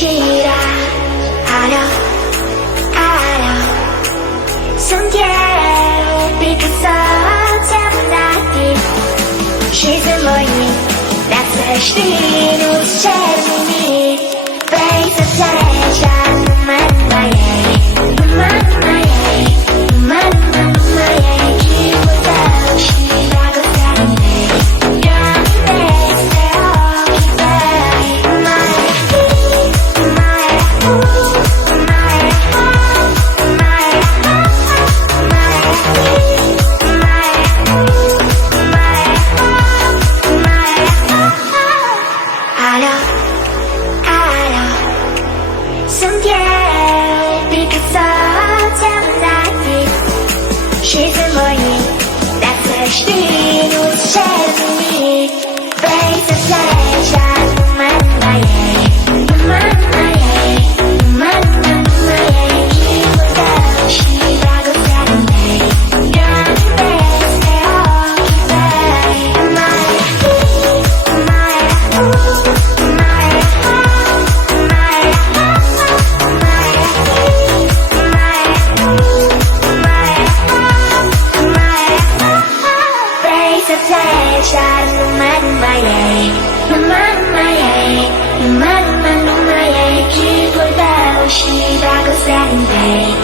싫어 알아 손길 비켜서 잡아놨기 She's morning That's a street who's chasing me Face of pleasure my 기분도 싫다고 사는데 You're the best She's a morning, that's a street who's chasing me Face of pleasure, my 기분도 싫다고 사는데 You're the best 기분도 싫다고 사는데